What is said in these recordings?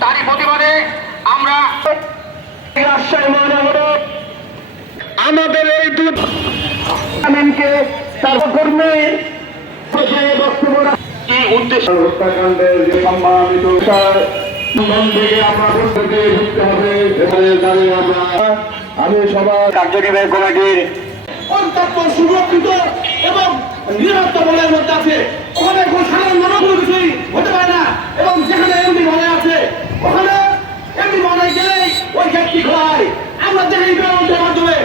তারই প্রতিবাদে আমরা আমাদের এই দুধ তার কর্মী বক্তব্য রাখ- কি উদ্দেশ্য? হত্যাকাণ্ডের যে সম্মানিত থেকে আমরা প্রত্যেকে ঢুকতে হবে। এখানে দাঁড়িয়ে আমরা আমি সবার কার্যনির্বাহী কমিটির অত্যন্ত সুরক্ষিত এবং নিরাপত্তা বলের মধ্যে আছে। ওখানে সাধারণ মানুষ কিছুই হতে পারে না। এবং যেখানে এমপি মনে আছে ওখানে এমপি মনে গেলেই ওই গেটটি খোলা হয় আমরা দেখি বিমানবন্দরের মাধ্যমে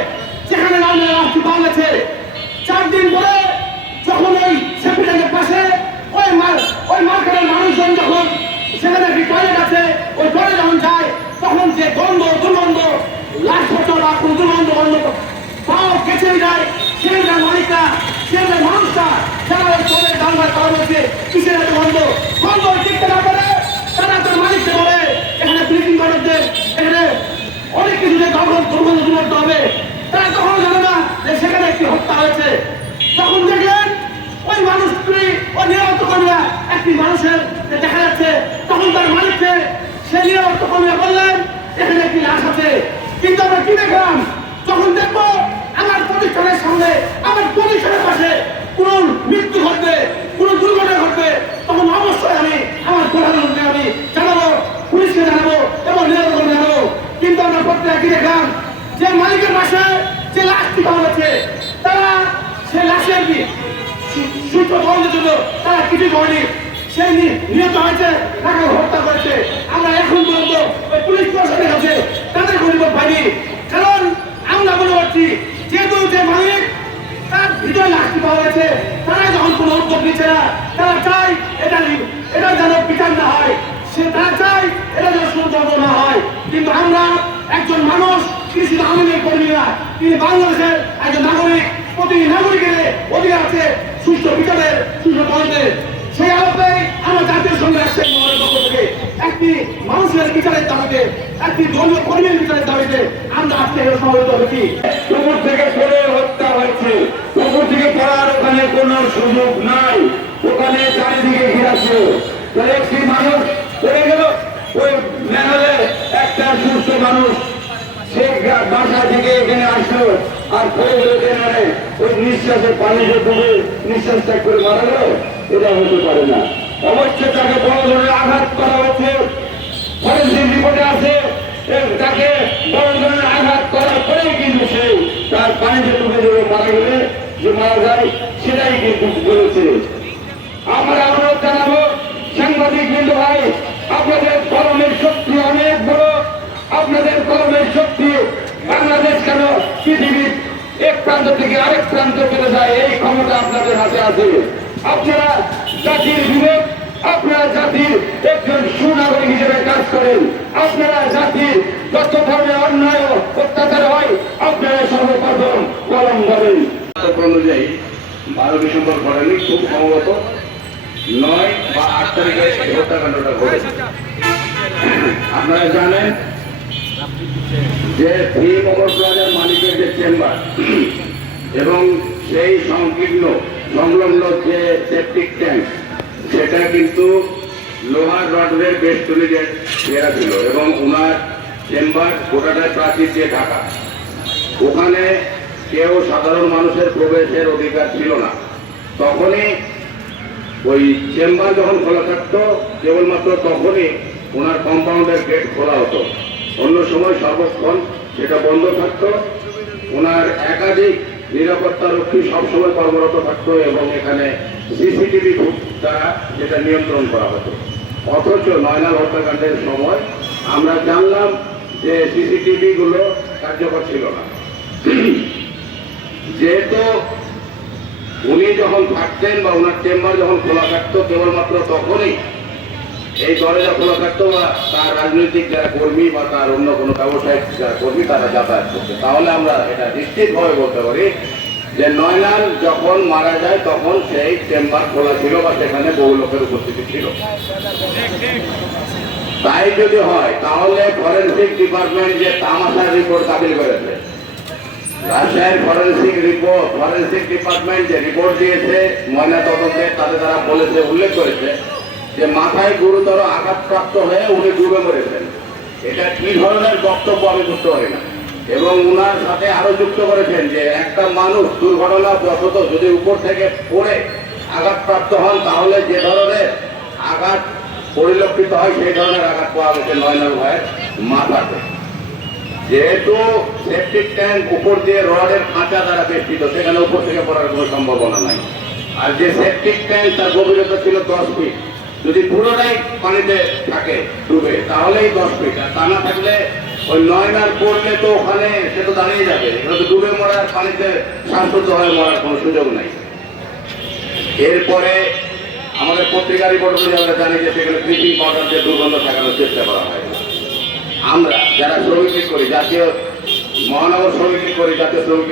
যেখানে রান্নার রাস্তা পাওয়া গেছে চার দিন পরে যখন ওই সেপ্টেম্বরের পাশে ওই মার ওই মার্কেটের মানুষজন যখন সেখানে একটি টয়লেট আছে ওই টয়লেট যখন যায় তখন যে গন্ধ দুর্গন্ধ লাশ পত্র বা কোনো দুর্গন্ধ গন্ধ পাও কেচে যায় সেখানকার মালিকরা সেখানকার মানুষরা যারা ওই চোরের দাঙ্গার কারণ হচ্ছে কিসের এত গন্ধ গন্ধ টিকতে না পারে, তারা তার মালিককে বলে, এখানে ব্লিচিং পাউডারদের এখানে অনেক কিছু যে দুর্গন্ধ দুর্গন্ধ দূর করতে হবে। তারা তখন জানে না যে সেখানে একটি হত্যা হয়েছে। তখন দেখলেন, ওই মানুষটি ওই নিরাপত্তা কর্মীরা একটি মানুষের দেখা যাচ্ছে, তখন তার মালিককে সে নিরাপত্তা কর্মীরা বললেন, এখানে একটি লাশ আছে। কিন্তু আমরা কি দেখলাম? যখন দেখব, আমার প্রতিষ্ঠানের সামনে আমার প্রতিষ্ঠানের পাশে কোন মৃত্যু ঘটবে, কোন দুর্ঘটনা ঘটবে, তখন অবশ্যই আমি আমার প্রধানমন্ত্রী আমি জানাব, পুলিশকে জানাব এবং নিরাপত্তা জানাব কিন্তু আমরা প্রত্যেকে দেখলাম যে মালিকের পাশে যে লাশটি পাওয়া গেছে তারা সেই লাশের কি সূত্র বন্ধের জন্য তারা কিছু করেনি সেই নিহত হয়েছে, তাকে হত্যা করেছে। আমরা এখন পর্যন্ত পুলিশ প্রশাসনের কাছে তাদের পরিবার পাইনি কারণ আমরা মনে করছি যেহেতু যে মালিক তার ভিতরে লাশটি পাওয়া গেছে তারা যখন কোনো উদ্যোগ নিচ্ছে না তারা চায় এটা এটা যেন বিচার না হয় সে তারা চায় এটা যেন সুযোগ না হয় কিন্তু আমরা একজন মানুষ কৃষি আমিনের কর্মী না তিনি বাংলাদেশের একজন নাগরিক। প্রতি নাগরিকের অধিকার আছে সুস্থ বিচারের সুস্থ তদন্তের। সেই আলোকে আমরা জাতীয় সঙ্গে পক্ষ থেকে একটি মানুষের বিচারের দাবিতে, একটি দলীয় কর্মীর বিচারের দাবিতে আমরা আজকে সমবেত হয়েছি। পুকুর থেকে পড়ে হত্যা হয়েছে। পুকুর থেকে পড়ার ওখানে কোনো সুযোগ নাই। ওখানে চারিদিকে ঘিরাছে একটি মানুষ পড়ে গেল, ওই ম্যানলে একটা মানুষ সে বাসা থেকে এখানে আসলো আর গেল ট্রেনে ওই নিঃশ্বাসের পানি যে নিঃশ্বাস ত্যাগ করে মারা গেল, এটা হতে পারে না। অবশ্যই তাকে বড় ধরনের আঘাত করা হয়েছে। ফরেন্সিক রিপোর্টে আছে তাকে বড় ধরনের আঘাত করার পরেই কিন্তু সে তার পানিতে ডুবে যাবে মারা গেলে, যে মারা যায়, সেটাই কিন্তু বলেছে। আমরা অনুরোধ জানাব, সাংবাদিক বিন্দু ভাই, আপনাদের কলমের শক্তি অনেক বড় আপনাদের কলমের শক্তি বাংলাদেশ কেন পৃথিবীর এক প্রান্ত থেকে আরেক প্রান্ত চলে যায়, এই ক্ষমতা আপনাদের হাতে আছে। আপনারা জাতির বিবেক, আপনারা জাতির একজন সুনাগরিক হিসেবে কাজ করেন। আপনারা জাতির যত ধরনের অন্যায় অত্যাচার হয়, আপনারা সর্বপ্রথম কলম ধরেন। অনুযায়ী, বারো ডিসেম্বর ঘটেনি খুব সম্ভবত নয় বা আট তারিখে হত্যাকাণ্ডটা ঘটেছে আপনারা জানেন যে থ্রি প্লাজার মালিকের যে চেম্বার, এবং সেই সংকীর্ণ, সংলগ্ন যে সেপটিক ট্যাঙ্ক সেটা কিন্তু লোহার রডের বেষ্টনী যে ঘেরা ছিল এবং ওনার চেম্বার গোটাটায় প্রাচীর দিয়ে ঢাকা। ওখানে কেউ সাধারণ মানুষের প্রবেশের অধিকার ছিল না। তখনই ওই চেম্বার যখন খোলা থাকতো, কেবলমাত্র তখনই ওনার কম্পাউন্ডের গেট খোলা হতো। অন্য সময় সর্বক্ষণ সেটা বন্ধ থাকতো। ওনার একাধিক নিরাপত্তা রক্ষী সবসময় কর্মরত থাকতো এবং এখানে সিসিটিভি দ্বারা যেটা নিয়ন্ত্রণ করা হতো। অথচ নয়নাল হত্যাকাণ্ডের সময় আমরা জানলাম যে সিসিটিভি গুলো কার্যকর ছিল না। যেহেতু উনি যখন থাকতেন বা ওনার চেম্বার যখন খোলা থাকতো, কেবলমাত্র তখনই এই দরজা খোলা থাকতো বা তার রাজনৈতিক যারা কর্মী বা তার অন্য কোনো ব্যবসায়িক যারা কর্মী, তারা যাতায়াত করছে। তাহলে আমরা এটা নিশ্চিতভাবে বলতে পারি যে নয়নাল যখন মারা যায়, তখন সেই চেম্বার খোলা ছিল বা সেখানে বহু লোকের উপস্থিতি ছিল। তাই যদি হয়, তাহলে ফরেন্সিক ডিপার্টমেন্ট যে তামাশার রিপোর্ট দাখিল করেছে, রাজশাহীর ফরেন্সিক রিপোর্ট ফরেন্সিক ডিপার্টমেন্ট যে রিপোর্ট দিয়েছে ময়না তদন্তে তাতে তারা বলেছে, উল্লেখ করেছে যে মাথায় গুরুতর আঘাতপ্রাপ্ত হয়ে উনি ডুবে মরেছেন। এটা কি ধরনের বক্তব্য আমি বুঝতে পারি না। এবং উনার সাথে আরও যুক্ত করেছেন যে একটা মানুষ দুর্ঘটনা বশত যদি উপর থেকে পড়ে আঘাতপ্রাপ্ত হন, তাহলে যে ধরনের আঘাত পরিলক্ষিত হয়, সেই ধরনের আঘাত পাওয়া গেছে নয়নাল ভাইয়ের মাথাতে। যেহেতু সেপটিক ট্যাঙ্ক উপর দিয়ে রডের খাঁচা দ্বারা বেষ্টিত, সেখানে উপর থেকে পড়ার কোনো সম্ভাবনা নাই। আর যে সেপটিক ট্যাঙ্ক তার গভীরতা ছিল দশ ফিট যদি পুরোটাই পানিতে থাকে ডুবে, তাহলেই দশ ফিট আর তা না থাকলে ওই নয়নার পড়লে তো ওখানে সে তো দাঁড়িয়ে যাবে। এখানে তো ডুবে মরার পানিতে শান্ত হয়ে মরার কোনো সুযোগ নাই। এরপরে আমাদের পত্রিকা রিপোর্টগুলি আমরা জানি যে সেখানে ব্লিচিং পাউডার দিয়ে দুর্গন্ধ ঠেকানোর চেষ্টা করা হয়। আমরা যারা শ্রমিক করি, জাতীয় মহানগর শ্রমিক করি, জাতীয় শ্রমিক